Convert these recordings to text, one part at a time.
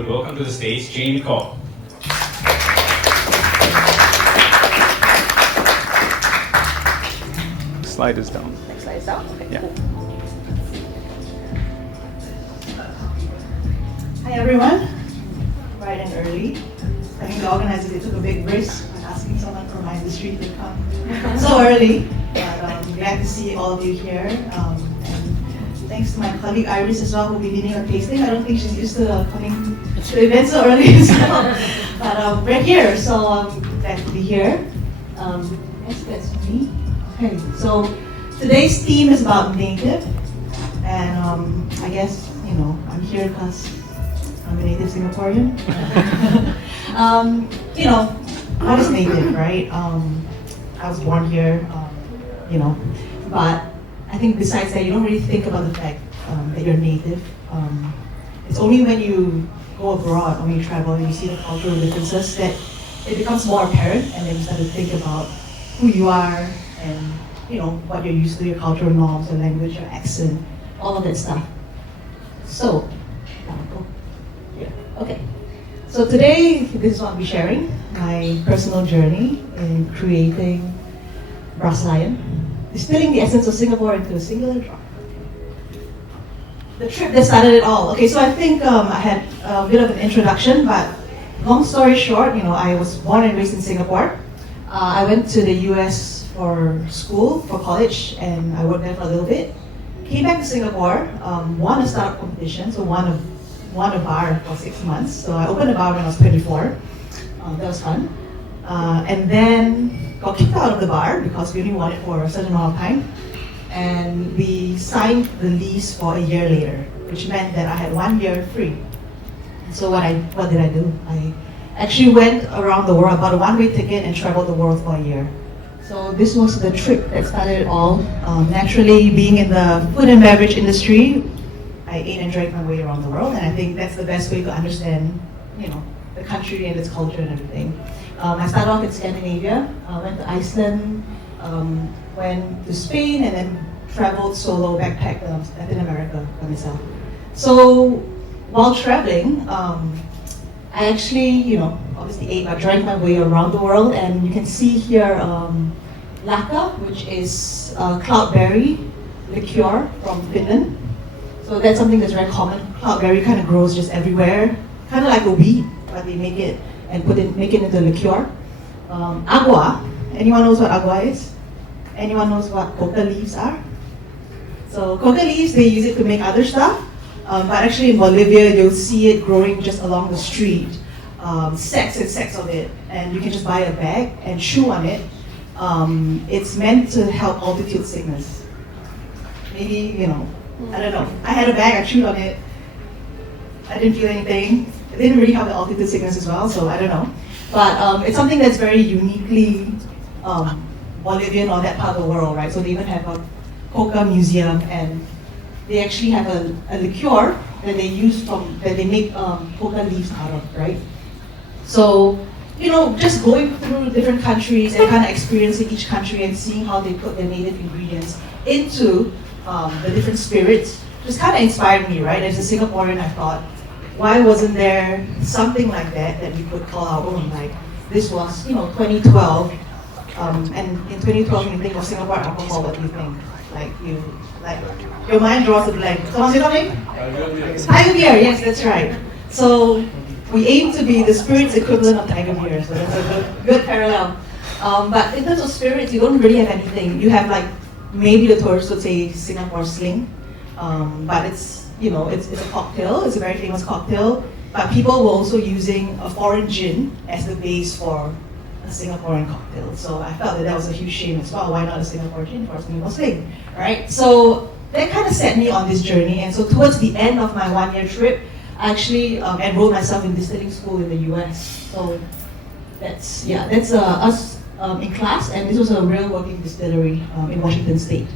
would welcome to the stage Jane Nicole. Slide is down. Next slide is down? Okay, Yeah. cool. Hi everyone, bright and early. I think the organizers, they took a big risk by asking someone from my industry to come so early. But glad to see all of you here. And thanks to my colleague Iris as well, who will be leading our tasting. I don't think she's used to coming to events so early as well. But we're here, so I'm glad to be here. Yes, that's me. Okay, so today's theme is about native. And I guess, I'm here because I'm a native Singaporean. What is native, right? I was born here, but I think besides that, you don't really think about the fact that you're native. It's only when you go abroad, when you travel, and you see the cultural differences that it becomes more apparent, and then you start to think about who you are and what you're used to, your cultural norms, your language, your accent, all of that stuff. So, okay. So today, this is what I'll be sharing, my personal journey in creating Brass Lion, distilling the essence of Singapore into a singular drop. The trip that started it all. Okay, so I think I had a bit of an introduction, but long story short, I was born and raised in Singapore. I went to the US for school, for college, and I worked there for a little bit. Came back to Singapore, won a startup competition, so won a bar for 6 months. So I opened a bar when I was 24. That was fun. And then got kicked out of the bar because we only won it for a certain amount of time. And we signed the lease for a year later, which meant that I had 1 year free. So what did I do? I actually went around the world, bought a one-way ticket and traveled the world for a year. So this was the trip that started it all. Naturally, being in the food and beverage industry, I ate and drank my way around the world, and I think that's the best way to understand, the country and its culture and everything. I started off in Scandinavia, went to Iceland, went to Spain, and then traveled solo, backpacked Latin America by myself. So while traveling, I actually, obviously ate, I drank my way around the world, and you can see here Laka, which is cloudberry liqueur from Finland. So that's something that's very common. Cloudberry kind of grows just everywhere, kind of like a weed, but they make it and make it into liqueur. Agua, anyone knows what agua is? Anyone knows what coca leaves are? So coca leaves, they use it to make other stuff, but actually in Bolivia, you'll see it growing just along the street. Sacks and sacks of it, and you can just buy a bag and chew on it. It's meant to help altitude sickness. Maybe, I don't know. I had a bag, I chewed on it. I didn't feel anything. It didn't really help the altitude sickness as well, so I don't know. But it's something that's very uniquely Bolivian or that part of the world, right? So they even have a coca museum, and they actually have a liqueur that they use that they make coca leaves out of, right? So, just going through different countries and kind of experiencing each country and seeing how they put their native ingredients into the different spirits just kind of inspired me, right? As a Singaporean, I thought, why wasn't there something like that we could call our own? Like, this was, 2012, and in 2012, when you think of Singapore alcohol, what do you think? Your mind draws a blank. Someone say something? Tiger beer, yes, that's right. So we aim to be the spirits equivalent of tiger beer, so that's a good parallel. But in terms of spirits, you don't really have anything. You have maybe the tourists would say Singapore Sling, but it's a cocktail. It's a very famous cocktail. But people were also using a foreign gin as the base for a Singaporean cocktail. So I felt that was a huge shame as well. Why not a Singapore gin for a Singapore Sling, right? So that kind of set me on this journey. And so towards the end of my 1 year trip, I actually enrolled myself in distilling school in the US. So that's us in class, and this was a real working distillery in Washington State.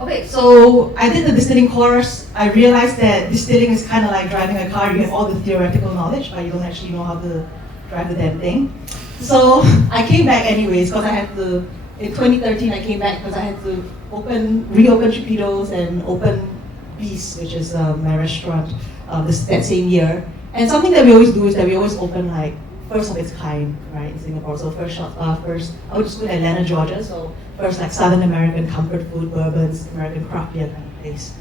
Okay, so I did the distilling course. I realized that distilling is kind of like driving a car. You have all the theoretical knowledge, but you don't actually know how to drive the damn thing. So I came back anyways, because I had to, in 2013 I came back because I had to reopen Chupitos and open Beast, which is my restaurant, that same year. And something that we always do is that we always open like first of its kind, right, in Singapore. So first I would just go to Atlanta, Georgia. So first like Southern American comfort food, bourbons, American craft beer kind of place.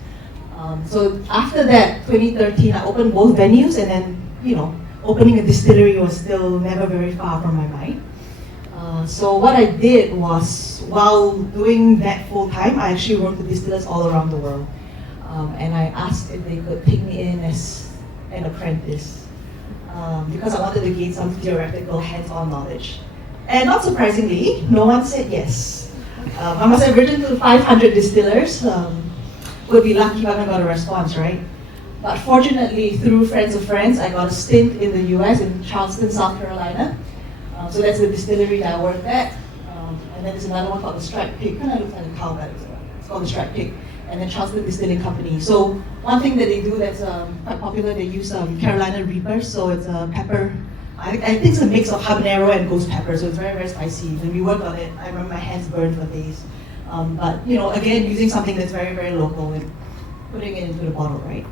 So after that, 2013, I opened both venues, and then, opening a distillery was still never very far from my mind. So what I did was, while doing that full time, I actually worked with distillers all around the world. And I asked if they could take me in as an apprentice, because I wanted to gain some theoretical hands-on knowledge. And not surprisingly, no one said yes. I must have written to 500 distillers. Would be lucky if I haven't got a response, right? But fortunately, through friends of friends, I got a stint in the US, in Charleston, South Carolina. So that's the distillery that I worked at. And then there's another one called the Striped Pig. Kind of looks like a cow, but it's called the Striped Pig. And then Charleston Distilling Company. So one thing that they do that's quite popular, they use Carolina Reapers. So it's pepper. I think it's a mix of habanero and ghost pepper. So it's very, very spicy. When we worked on it, I remember my hands burned for days. But again, using something that's very, very local and putting it into the bottle, right?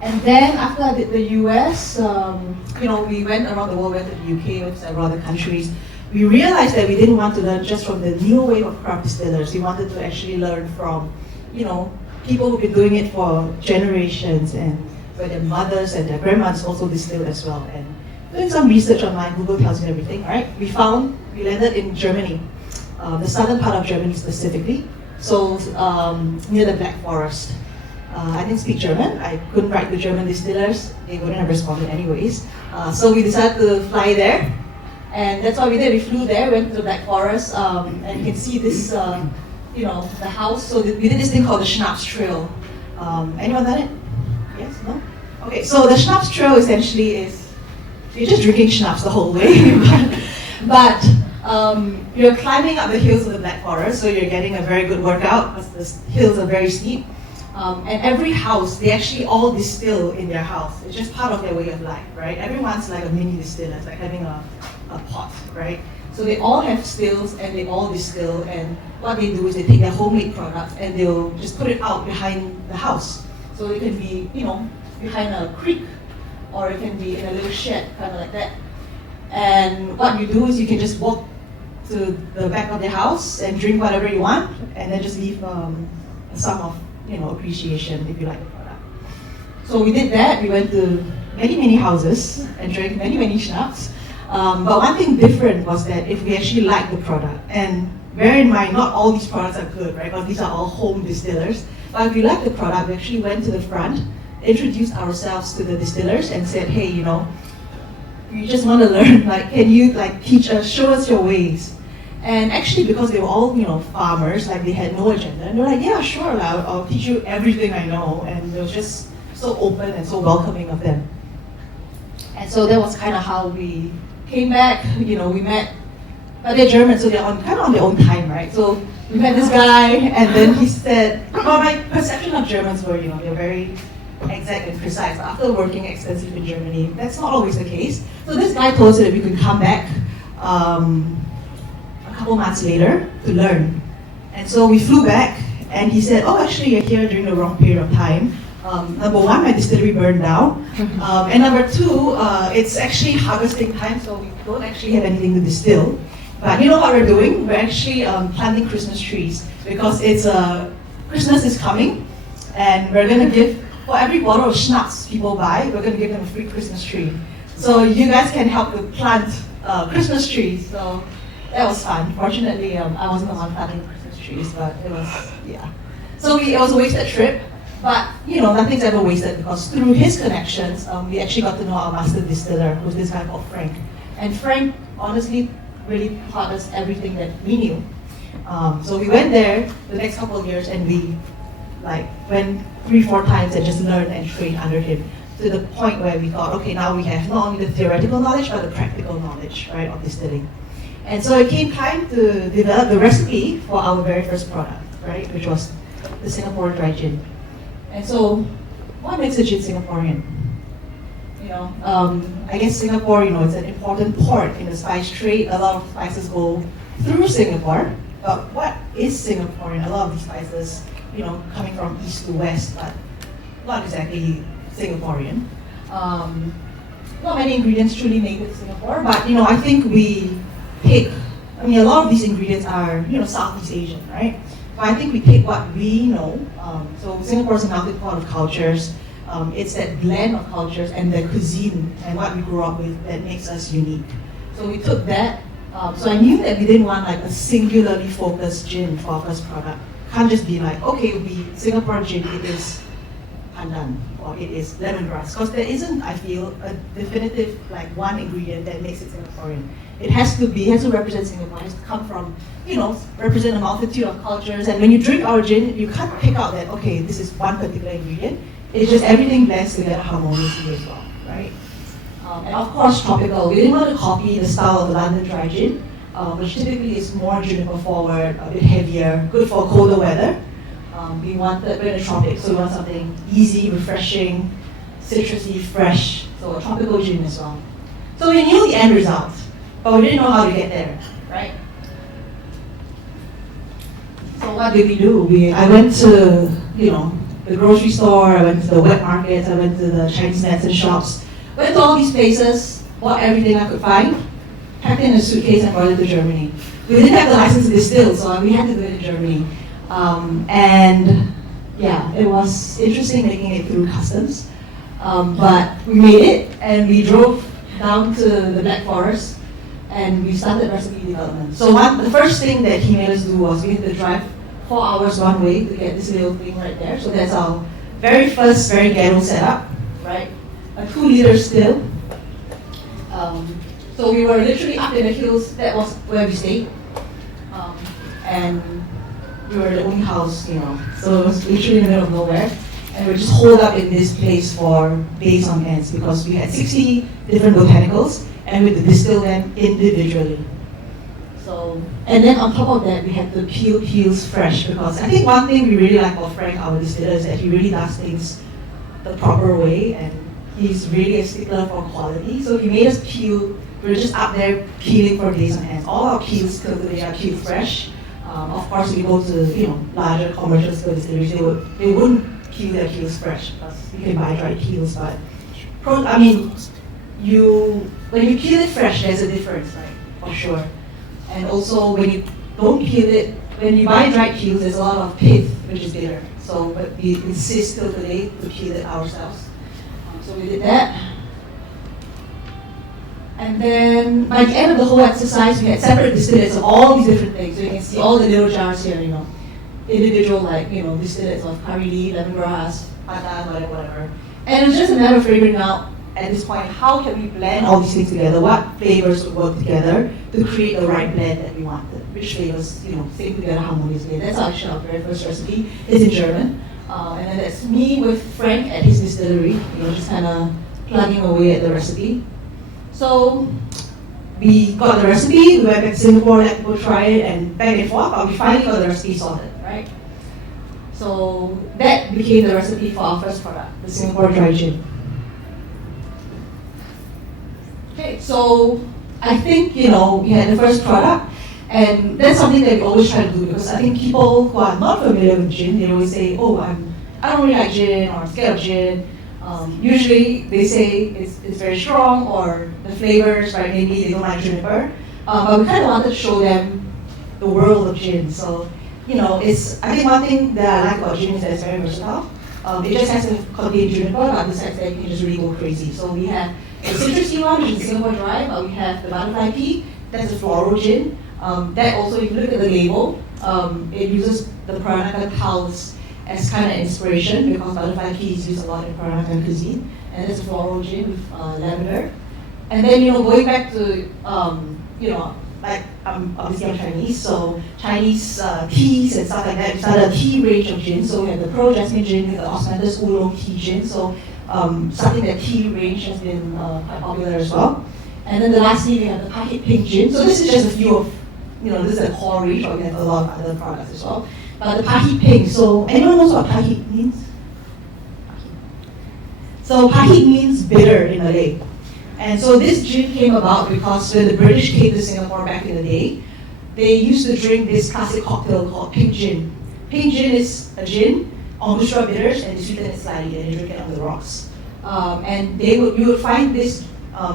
And then after I did the US, we went around the world, went to the UK, went to several other countries. We realized that we didn't want to learn just from the new wave of craft distillers. We wanted to actually learn from, people who've been doing it for generations, and where their mothers and their grandmothers also distilled as well. And doing some research online, Google tells you everything, right? We landed in Germany. The southern part of Germany specifically, so near the Black Forest. I didn't speak German. I couldn't write the German distillers. They wouldn't have responded anyways. So we decided to fly there, and that's what we did. We flew there, went to the Black Forest, and you can see this, the house. So we did this thing called the Schnapps Trail. Anyone done it? Yes? No? Okay, so the Schnapps Trail essentially is, you're just drinking schnapps the whole way, but you're climbing up the hills of the Black Forest, so you're getting a very good workout because the hills are very steep. And every house, they actually all distill in their house. It's just part of their way of life, right? Everyone's like a mini distiller. It's like having a pot, right? So they all have stills and they all distill, and what they do is they take their homemade products and they'll just put it out behind the house. So it can be, behind a creek, or it can be in a little shed, kind of like that. And what you do is you can just walk to the back of the house and drink whatever you want, and then just leave a sum of appreciation if you like the product. So we did that. We went to many, many houses and drank many, many schnapps. But one thing different was that if we actually liked the product, and bear in mind, not all these products are good, right? Because these are all home distillers. But if we liked the product, we actually went to the front, introduced ourselves to the distillers, and said, hey, we just want to learn. Can you teach us, show us your ways? And actually, because they were all, farmers, they had no agenda, and they're like, yeah, sure, I'll teach you everything I know. And it was just so open and so welcoming of them. And so that was kind of how we came back. We met, but they're German, so they're kind of on their own time, right? So we met this guy, and then he said, well, my perception of Germans were, they're very exact and precise. After working extensively in Germany, that's not always the case. So this guy told us that we could come back a couple months later to learn. And so we flew back, and he said, oh, actually, you're here during the wrong period of time. Number one, my distillery burned down. And number two, it's actually harvesting time, so we don't actually have anything to distill. But you know what we're doing? We're actually planting Christmas trees, because Christmas is coming, and we're going to give, for every bottle of schnapps people buy, we're going to give them a free Christmas tree. So you guys can help to plant Christmas trees. So that was fun. Fortunately, I wasn't the one planting Christmas trees, but it was, yeah. So it was a wasted trip, but nothing's ever wasted, because through his connections, we actually got to know our master distiller, who's this guy called Frank. And Frank, honestly, really taught us everything that we knew. So we went there the next couple of years, and we went 3-4 times and just learned and trained under him, to the point where we thought, okay, now we have not only the theoretical knowledge, but the practical knowledge, right, of distilling. And so it came time to develop the recipe for our very first product, right, which was the Singapore dry gin. And so, what makes a gin Singaporean? I guess Singapore, it's an important port in the spice trade. A lot of spices go through Singapore. But what is Singaporean? A lot of these spices, coming from east to west, but not exactly Singaporean. Not many ingredients truly native to Singapore, but I think we pick. I mean, a lot of these ingredients are Southeast Asian, right? But I think we pick what we know. So Singapore is a melting pot of cultures. It's that blend of cultures and the cuisine and what we grew up with that makes us unique. So we took that. So I knew that we didn't want like a singularly focused gin for our first product. Can't just be like, okay, it'll be Singapore gin, it is pandan or it is lemongrass. Because there isn't, I feel, a definitive like one ingredient that makes it Singaporean. It has to represent Singapore, it has to come from, represent a multitude of cultures. And when you drink our gin, you can't pick out that, okay, this is one particular ingredient. It's just everything blends together harmoniously as well, right? And of course, tropical. We didn't want to copy the style of the London dry gin, which typically is more juniper forward, a bit heavier, good for colder weather. We wanted, we're in the tropics, so we want something easy, refreshing, citrusy, fresh, so a tropical gin as well. So we knew the end result, but we didn't know how to get there, right? So what did we do? I went to, the grocery store, I went to the wet markets, I went to the Chinese medicine shops, went to all these places, bought everything I could find, packed it in a suitcase and brought it to Germany. We didn't have the license to distill, so we had to do it in Germany. And yeah, it was interesting making it through customs. But we made it, and we drove down to the Black Forest, and we started recipe development. So the first thing that he made us do was we had to drive 4 hours one way to get this little thing right there. So that's our very first, very ghetto setup, right? A 2-liter still. So we were literally up in the hills. That was where we stayed, and we were the only house, So it was literally in the middle of nowhere, and we were just holed up in this place for days on end because we had 60 different botanicals, and we had to distill them individually. So, and then on top of that, we had to peel peels fresh because I think one thing we really like about Frank, our distiller, is that he really does things the proper way, and he's really a stickler for quality. So he made us peel. We were just up there peeling for days on end. All our peels till today are peeled fresh. Of course, we go to larger commercial scale distilleries. They wouldn't peel their peels fresh because you can buy dried peels. But when you peel it fresh, there's a difference, right? For sure. And also, when you don't peel it, when you buy dried peels, there's a lot of pith, which is bitter. So, but we insist till today to peel it ourselves. So we did that. And then by the end of the whole exercise, we had separate distillates of all these different things. So you can see all the little jars here, individual distillates of curry leaf, lemongrass, pandan, whatever. And it was just a matter of figuring out at this point, how can we blend all these things together? What flavors would work together to create the right blend that we wanted? Which flavors, sing together harmoniously. That's actually our very first recipe. It's in German. And then that's me with Frank at his distillery, just kind of plugging away at the recipe. So we got the recipe, we went back to Singapore, let people try it, and back and forth, but we finally got the recipe sorted, right? So that became the recipe for our first product, the Singapore dry gin. Okay, so I think, we had the first product, and that's something that we always try to do, because I think people who are not familiar with gin, they always say, oh, I don't really like gin, or I'm scared of gin. Usually they say it's very strong, or the flavors, right, maybe they don't like juniper. But we kind of wanted to show them the world of gin. So, I think one thing that I like about gin is that it's very versatile. It just has to contain juniper, but besides that, you can just really go crazy. So we have a citrusy one, which is Singapore dry, but we have the butterfly pea, that's a floral gin. That also, if you look at the label, it uses the Peranakan pulse as kind of inspiration, because butterfly pea is used a lot in Peranakan cuisine, and it's a floral gin with lavender. And then, going back to, obviously I'm Chinese, so Chinese teas and stuff like that. We started a tea range of gin, so we have the Pearl Jasmine gin, the Osmanthus Oolong tea gin, so something that tea range has been quite popular as well. And then the lastly, we have the Pahit Pink gin. So this is just a few of, this is a core range, but we have a lot of other products as well. But the Pahit Pink, so anyone knows what Pahit means? So Pahit means bitter in Malay. And so this gin came about because when the British came to Singapore back in the day, they used to drink this classic cocktail called pink gin. Pink gin is a gin, Angostura bitters, and they sweeten it slightly and they drink it on the rocks. And you would find this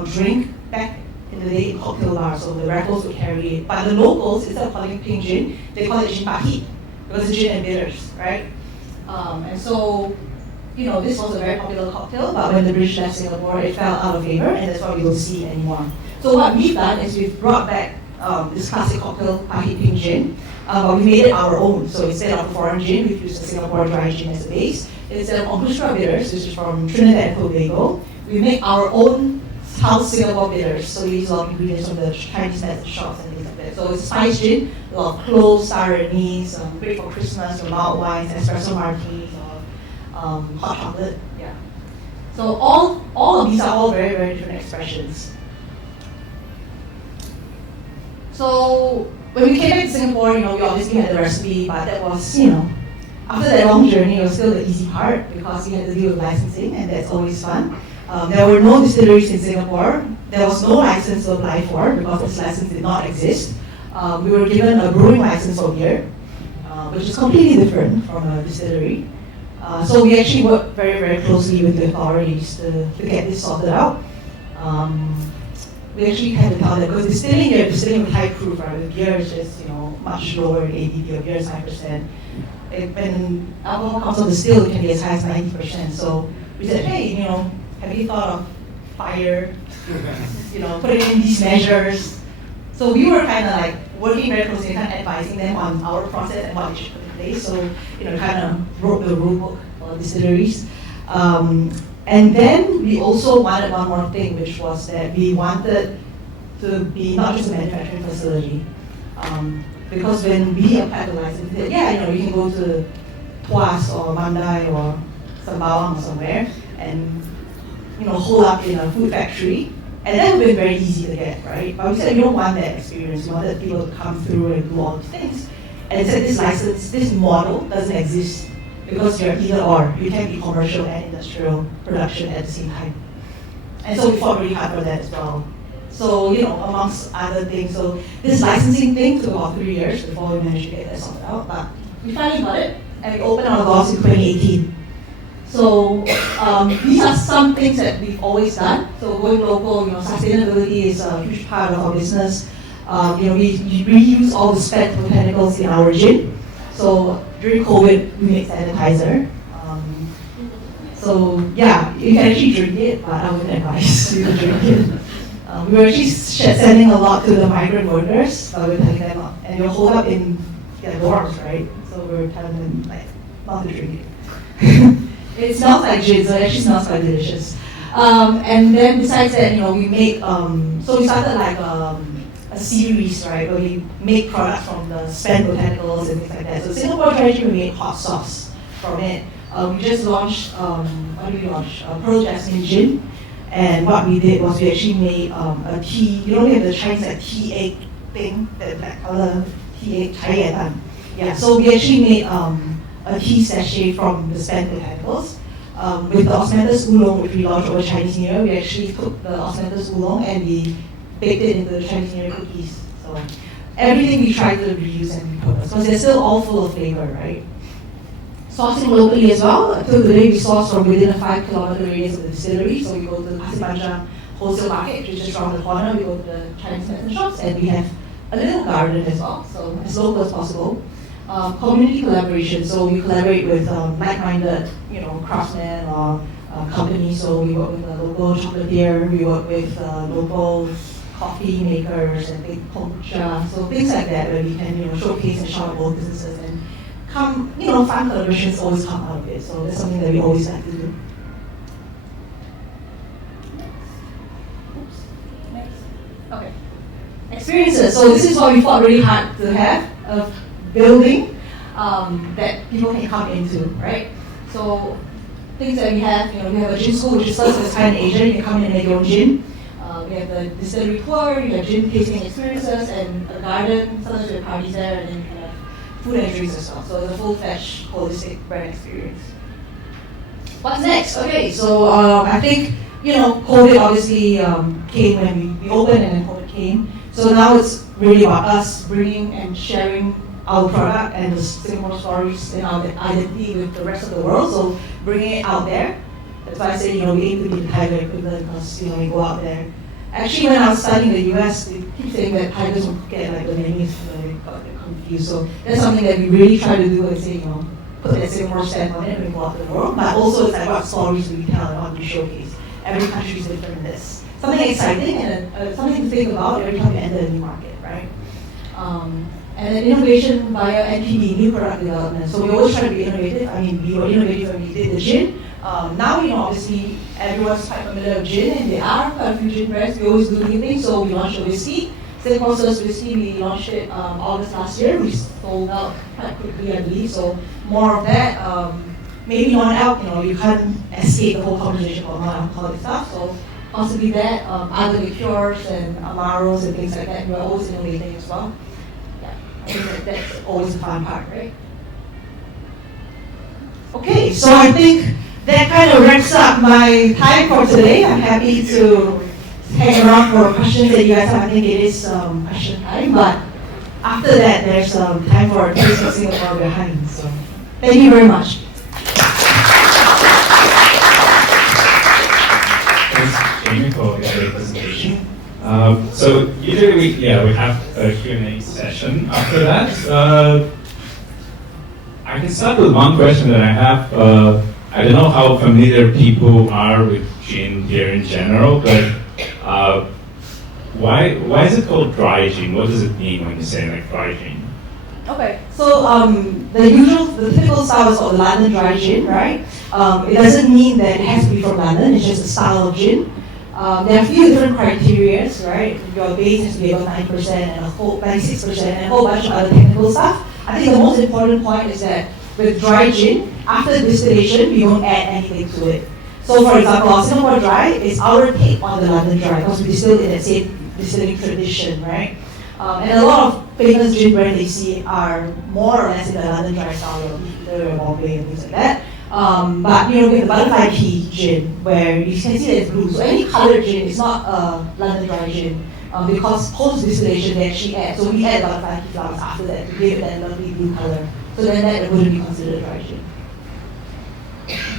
drink back in the day in cocktail bars, so the rebels would carry it. But the locals, instead of calling it pink gin, they call it gin pahit, because it's gin and bitters, right? And so, this was a very popular cocktail, but when the British left Singapore, it fell out of favor, and that's why we don't see it anymore. So what we've done is we've brought back this classic cocktail, pahit pink gin, but we made it our own. So instead of a foreign gin, we've used a Singapore dry gin as a base. Instead of Angostura bitters, which is from Trinidad and Tobago, we make our own house Singapore bitters. So we use a lot of ingredients from the Chinese method shops and things like that. So it's a spice gin, a lot of cloves, sour anise, great for Christmas, or mild wines, espresso martinis, or hot chocolate. Yeah. So all of these are all very, very different expressions. So when we came back to Singapore, we obviously had the recipe, but that was, after that long journey, it was still the easy part because we had to deal with licensing, and that's always fun. There were no distilleries in Singapore. There was no license to apply for because this license did not exist. We were given a brewing license for beer, which is completely different from a distillery. So we actually worked very, very closely with the authorities to get this sorted out. We actually had to tell them, because you're distilling with high proof, right? With beer is just, much lower in ABV, or beer is 9%. When alcohol comes on the still, it can be as high as 90%. So we said, hey, have you thought of fire? Putting in these measures. So we were kind of like working very closely, kind of advising them on our process and what they should put in place. So, kind of wrote the rule book for distilleries. And then we also wanted one more thing, which was that we wanted to be not just a manufacturing facility. Because when we applied the license, we said, you can go to Tuas or Mandai or Sembawang or somewhere and hold up in a food factory. And that would have been very easy to get, right? But we said we don't want that experience. We wanted people to come through and do all these things. And said this license, this model doesn't exist because you're either or. You can be commercial and industrial production at the same time. And so we fought really hard for that as well. So, amongst other things, so this licensing thing took about 3 years before we managed to get that sorted out. But we finally got it, and we opened our doors in 2018. So these are some things that we've always done. So going local, sustainability is a huge part of our business. We reuse all the spent botanicals in our gin. So during COVID, we made sanitizer. You can actually drink it, but I wouldn't advise you to drink it. We were actually sending a lot to the migrant workers, but we were telling them not, and they were holed up in dorms, right? So we were telling them not to drink it. It smells like gin, so it actually smells quite delicious. And then besides that, we make, so we started like a series, right, where we make products from the spent botanicals and things like that. So Singapore Dry Gin, we made hot sauce from it. We just launched, what did we launch? Pearl Jasmine Gin. And what we did was we actually made a tea, we have the Chinese tea egg thing, the black color tea egg, chai tan. Yeah, so we actually made a tea sachet from the spent botanicals. With the osmanthus oolong, which we launched over Chinese New Year, we actually took the osmanthus oolong and we baked it into the Chinese New Year cookies. So everything we try to reuse and repurpose, because they're still all full of flavor, right? Sourcing locally as well. Until today, we source from within a 5-kilometer radius of the distillery. So we go to the Pasir Panjang wholesale market, which is just around the corner. We go to the Chinese medicine shops, and we have a little garden as well, so as local as possible. Community collaboration. So we collaborate with like-minded, craftsmen or companies. So we work with a local chocolatier. We work with local coffee makers and big kombucha. So things like that, where we can showcase and shout about businesses and fun collaborations always come out of it. So that's something that we always like to do. Oops. Next. Okay. Experiences. So this is what we fought really hard to have, of building that people can come into, right? So things that we have, we have a gin school, which is first of its kind in Asia. You can come in and make your own gin. We have the distillery tour, you have gin tasting experiences, and a garden. Sometimes we have parties there, and then you can have food and drinks as well. So it's a full-fledged, holistic brand experience. What's next? Okay, so I think, COVID obviously came when we opened, and then COVID came. So now it's really about us bringing and sharing our product and the Singapore stories and our identity with the rest of the world. So bringing it out there. That's why I say, we aim to be the tiger equivalent because, we go out there. Actually, when I was studying in the US, they keep saying that tigers will get like the menus, they got confused. So that's something that we really try to do and say, put that Singapore stamp on it when we go out to the world. But also it's like what stories do we tell and what do we showcase. Every country is different in this. Something exciting and something to think about every time you enter a new market, right? And then innovation via NPD, new product development. So we always try to be innovative. I mean, we were innovative when we did the gin. Now, obviously, everyone's quite familiar with gin, and there are quite a few gin brands. We always do new things, so we launched a whiskey. Singapore Source Whiskey, we launched it August last year. We sold out quite quickly, I believe, so more of that. Maybe non-alc, you can't escape the whole conversation about non-alcoholic stuff, so possibly that, other liqueurs and amaros and things like that, we're always innovating as well. Yeah, I think that's always the fun part, right? Okay, so I think that kind of wraps up my time for today. I'm happy to hang around for questions that you guys have. I think it is question time, but after that, there's time for a taste of Singapore behind. So, thank you very much. Thanks, Jamie, for the great presentation. So usually we have a Q&A session after that. I can start with one question that I have. I don't know how familiar people are with gin here in general, but why is it called dry gin? What does it mean when you say like dry gin? Okay, so the typical style is called London dry gin, right? It doesn't mean that it has to be from London, it's just a style of gin. There are a few different criteria, right? Your base has to be about 90% and 96% and a whole bunch of other technical stuff. I think the most important point is that with dry gin, after distillation, we don't add anything to it. So for example, our Singapore Dry is our take on the London Dry because we distilled in that same distilling tradition, right? And a lot of famous gin brands they see are more or less in the London Dry style, the Bombay and things like that. But we have the butterfly pea gin where you can see that it's blue. So any colored gin is not a London Dry gin because post distillation they actually add. So we add butterfly pea flowers after that to give it that lovely blue color. So then that wouldn't be considered dry gin.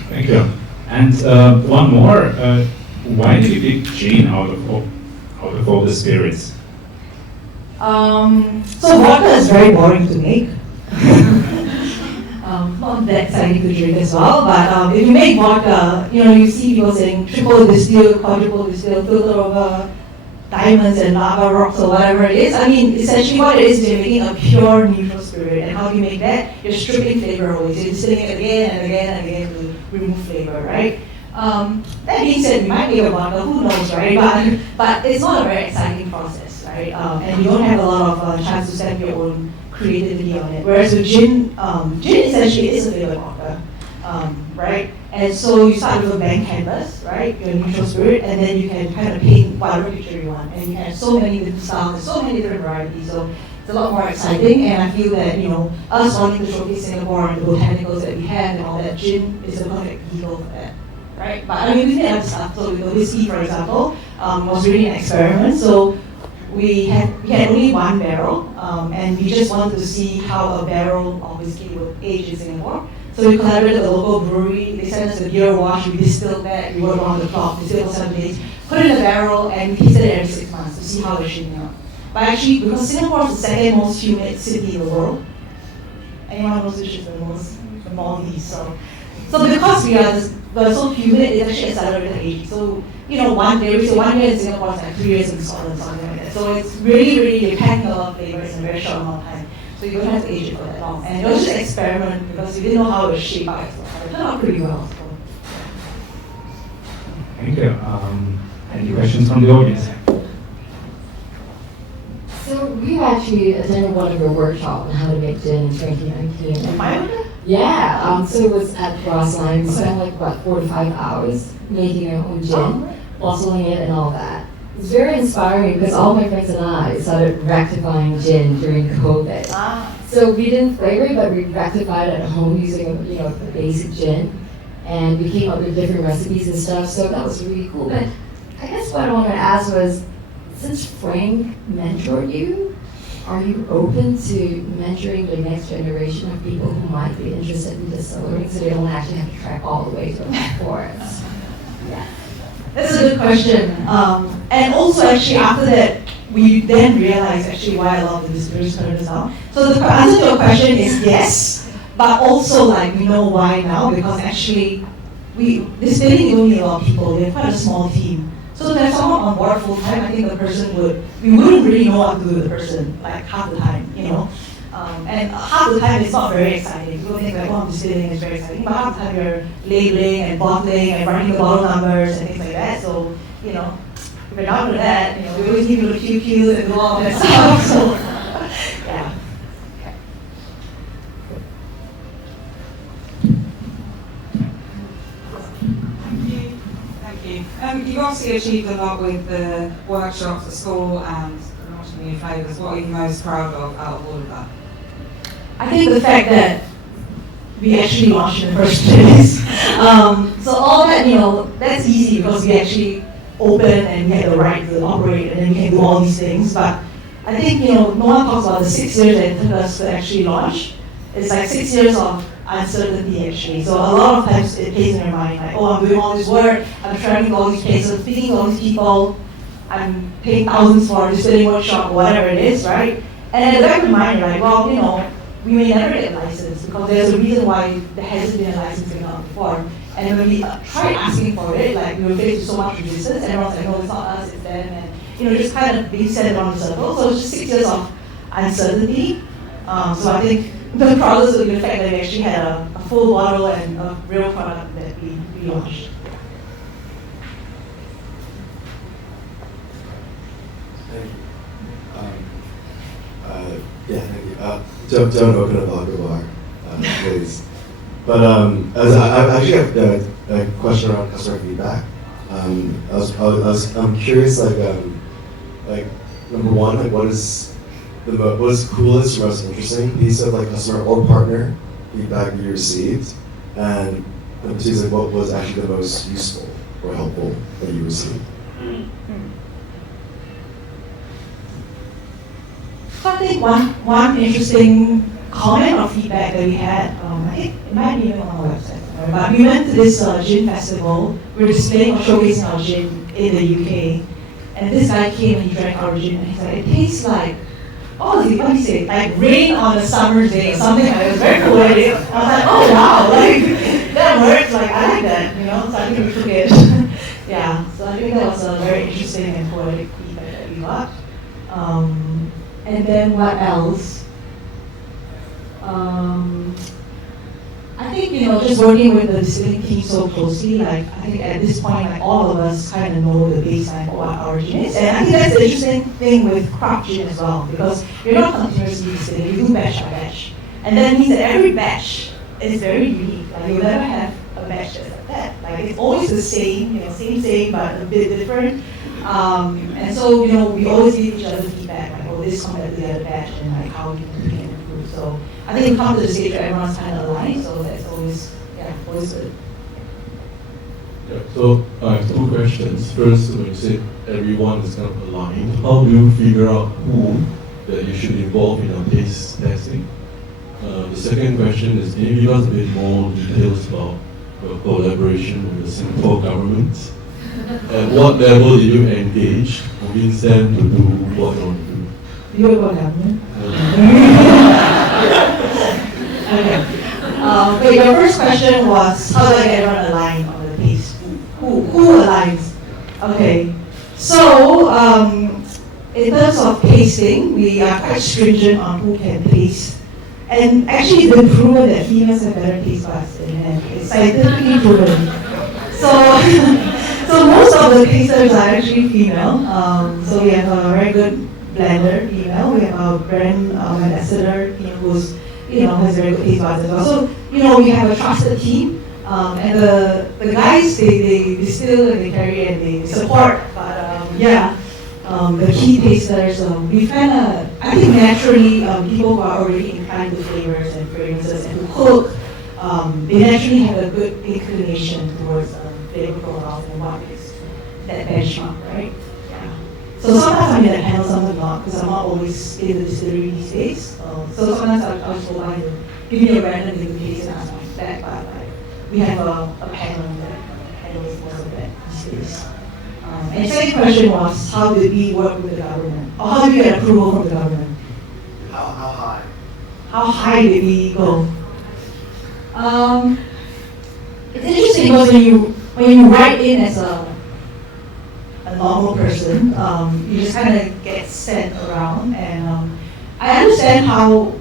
Thank you. And one more. Why do you pick gin out of all the spirits? So vodka is very boring to make. Not that exciting to drink as well, but if you make vodka, you see people saying triple distill, quadruple distill, filter over diamonds and lava rocks or whatever it is. I mean, essentially what it is you're making a pure neutral spirit. And how do you make that? You're stripping flavor away. So you're distilling it again and again and again to remove flavor, right? That being said, we might make a vodka, who knows, right? But it's not a very exciting process, right? And you don't have a lot of chance to set your own creativity on it. Whereas with gin, gin essentially is a flavored vodka, right? And so you start with a blank canvas, right? Your neutral spirit, and then you can kind of paint whatever picture you want. And you can have so many different styles and so many different varieties. So it's a lot more exciting. And I feel that, us wanting to showcase Singapore and the botanicals that we have and all that, gin is a perfect vehicle for that, right? But I mean, we did other stuff. So the whiskey, for example, was really an experiment. So we had only one barrel, and we just wanted to see how a barrel of whiskey would age in Singapore. So we collaborated with a local brewery. They sent us a beer wash. We distilled that. We worked around the clock. Distilled for 7 days. Put it in a barrel and we tasted it every 6 months to see how it's shaping up. But actually, because Singapore is the second most humid city in the world, anyone knows which is the Maldives. So because we're so humid, it actually accelerated aging. So one year in Singapore is like 3 years in Scotland, something like that. So it's really you're packing a lot of flavors in a very short amount of time. So you don't have to age it for that long. And it was just an experiment because we didn't know how it would shape up. So it turned out pretty well. So. Thank you. Any questions from the audience? So we actually attended one of your workshops on how to make gin in 2019. Yeah, so it was at Grassline. We spent like about 4 to 5 hours making our own gin, bottling it and all that. It's very inspiring because all my friends and I started rectifying gin during COVID. So we didn't flavor it, but we rectified it at home using a basic gin, and we came up with different recipes and stuff. So that was really cool. But I guess what I wanted to ask was, since Frank mentored you, are you open to mentoring the next generation of people who might be interested in distilling, so they don't actually have to trek all the way to the forest? That's a good question. And also, actually, after that, we then realized actually why a lot of the distilleries turned us down. So the answer to your question is yes, but also like we know why now, because actually distilling you don't need a lot of people. We're quite a small team. So to have someone on board full time, I think we wouldn't really know what to do with the person like half the time, you know. And half the time it's not very exciting. People think like, oh, distilling is very exciting, but half the time you're labeling and bottling and writing the bottle numbers and things like that. So, you know, if you're not with that, you know, we always need to do QQs and do all that stuff. So, yeah. Thank you. You've obviously achieved a lot with the workshops, the school, and launching new flavours. What are you most proud of out of all of that? I think the fact that we actually launched in the first place. So all that, you know, that's easy because we actually open and we had the right to operate and then we can do all these things. But I think, you know, no one talks about the 6 years that it took us to actually launch. It's like 6 years of uncertainty actually. So a lot of times it plays in your mind like, oh, I'm doing all this work, I'm traveling to all these places, speaking to all these people, I'm paying thousands for a distilling workshop or whatever it is, right? And at the back of your mind, you're like, well, you know, we may never get a license because there's a reason why there hasn't been a licensing out before. And when we tried asking for it, like we were faced with so much resistance, everyone's like, no, it's not us, it's them, and you know, just kind of being sent around the circle. So it's just 6 years of uncertainty. So I think the proudest would be the fact that we actually had a full bottle and a real product that we launched. Thank you. Yeah, thank you. Don't open a vodka bar, please. But as I actually have a question around customer feedback. I'm curious, like number one, like what is coolest or most interesting piece of like customer or partner feedback you received, and number two is like what was actually the most useful or helpful that you received. So I think one interesting comment or feedback that we had, I think it might be even on our website, but we went to this gin festival. We were displaying or showcasing our gin in the UK, and this guy came and he drank our gin and he's like, it tastes like, what did he say? Like rain on a summer's day or something. It was very poetic. I was like, oh wow, like that works. Like I like that, you know. So I think we took it. Yeah. So I think that was a very interesting and poetic feedback that we got. And then what else? I think, you know, just working with the distilling team so closely, like I think at this point, like all of us kind of know the baseline of what our gin is. And I think that's the interesting thing with craft gin as well, because you're not continuously distilling, you do batch by batch. And that means that every batch is very unique. Like you'll never have a batch that's like that. Like it's always the same, you know, same, but a bit different. And so, you know, we always give each other feedback, like, oh, this compared to the other batch, and like how we can improve. So I think we come to the stage where everyone's kind of aligned, so that's always good. Yeah, so I have two questions. First, when you said everyone is kind of aligned, how do you figure out who that you should involve in a taste testing? The second question is, can you give us a bit more details about your collaboration with the Singapore government? At what level did you engage to convince them to do what you want to do? You were government? Okay. But your first question was, how do I get everyone aligned on the taste? Who aligns? Okay. So, in terms of tasting, we are quite stringent on who can taste. And actually, it's been proven that females have better taste buds than men. It's scientifically proven. So most of the tasters are actually female. So we have a very good blender female. We have our brand ambassador, who's has very good taste buds as well. So we have a trusted team, and the guys they distill and they carry and they support. But the key tasters we I think naturally people who are already inclined to flavors and fragrances and to cook, they naturally have a good inclination towards flavor profiles and what is that benchmark, right? Yeah. So sometimes I'm in that panel, sometimes not, because I'm not always in the distillery these days. So sometimes I'll just go by and give me a random invitation and ask my feedback, but we have a panel that handles most of that. past this? And the second question was, how did we work with the government? Or how did we get approval from the government? How high? How high did we go? It's interesting because when you write in as a normal person, you just kind of get sent around, and I understand how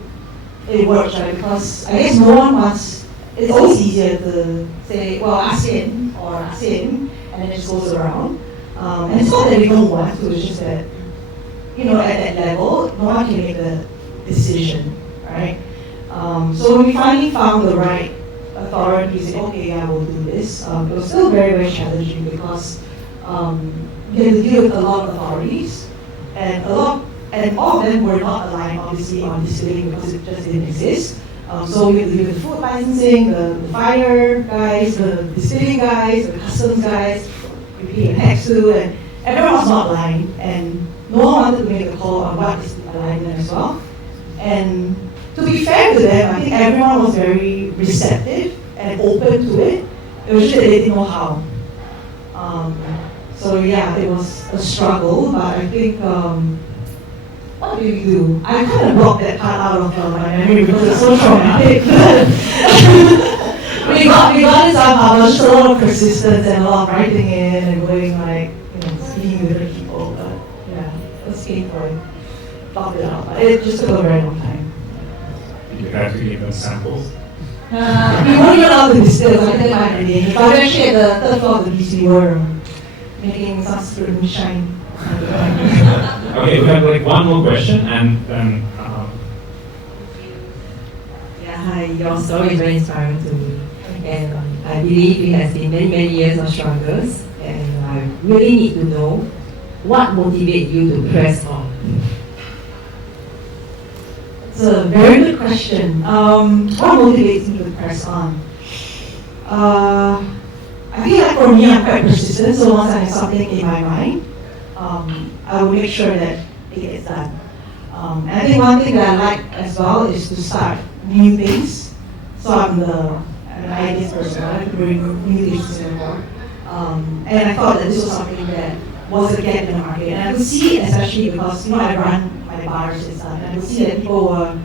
it works, right? Because I guess no one wants. It's always easier to say, well, ask him or ask him, and then it just goes around. And it's not that we don't want to, it's just that, at that level, no one can make the decision, right? So when we finally found the right authority, we said, okay, yeah, we'll do this. It was still very, very challenging because we had to deal with a lot of authorities, and all of them were not aligned, obviously, on distilling because it just didn't exist. So we had to deal with the food licensing, the fire guys, the distilling guys, the customs guys, we pay tax to, and everyone was not aligned, and no one wanted to make a call on what is the alignment as well. And to be fair to them, I think everyone was very receptive and open to it. It was just that they didn't know how. So yeah, it was a struggle, but I think, what did we do? I kind of blocked that part out of my memory because it's so traumatic. we got it somehow. It was just a lot of persistence and a lot of writing in and going speaking with different people. But yeah, it was painful. Blocked it out, but it just took a very long time. Did you have to give them samples? We weren't allowed to distill, so I didn't mind anything. But actually at the third floor of the beach, we were making some spirit moonshine. Okay, we have like one more question, and then. Yeah, hi. Your story is very inspiring to me, and I believe it has been many, many years of struggles, and I really need to know what motivates you to press on. It's a very good question. What motivates me to press on? I feel like for me, I'm quite persistent, so once I have something in my mind, I will make sure that it gets done. And I think one thing that I like as well is to start new things. So I'm an ideas person. I like to bring new things to Singapore. And I thought that this was something that was a gap in the market. And I could see it especially because, I run my bars and stuff, and I could see that people were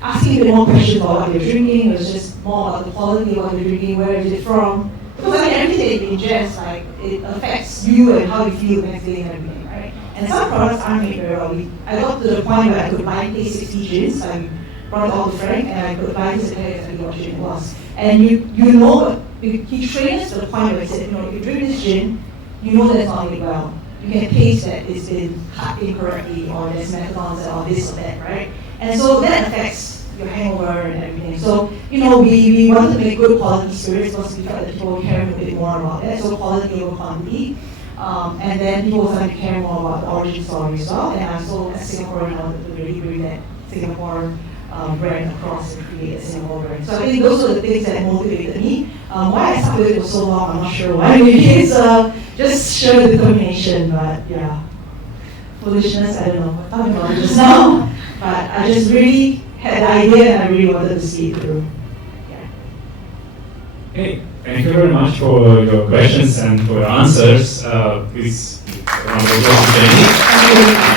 asking a bit more questions about what they're drinking. It was just more about the quality of what they're drinking, where is it from. Because everything that you ingest, it affects you and how you feel the next day and everything, right? And some products aren't made very well. I got to the point where I could blind taste 60 gins. I brought it all to Frank, and I could blind taste exactly what gin it was. And he trained us to the point where he said, if you drink this gin, you know that it's not made well. You can taste that it's been cut incorrectly, or there's methanol or this or that, right? And so that affects your hangover and everything. So, we wanted to make good quality spirits because we felt that people were caring a bit more about that. So quality over quantity. And then people started to care more about the origin story as well. And I also, as Singaporean, wanted to really bring that Singapore brand across and create a Singapore brand. So I think those are the things that motivated me. Why I stuck with it for so long, I'm not sure why. Maybe it's just sheer determination, but yeah. Foolishness, I don't know. We're talking about it just now. But I just really had the idea and I really wanted to see it through. Yeah. Hey, thank you very much for your questions and for your answers. Please round of applause to Jenny.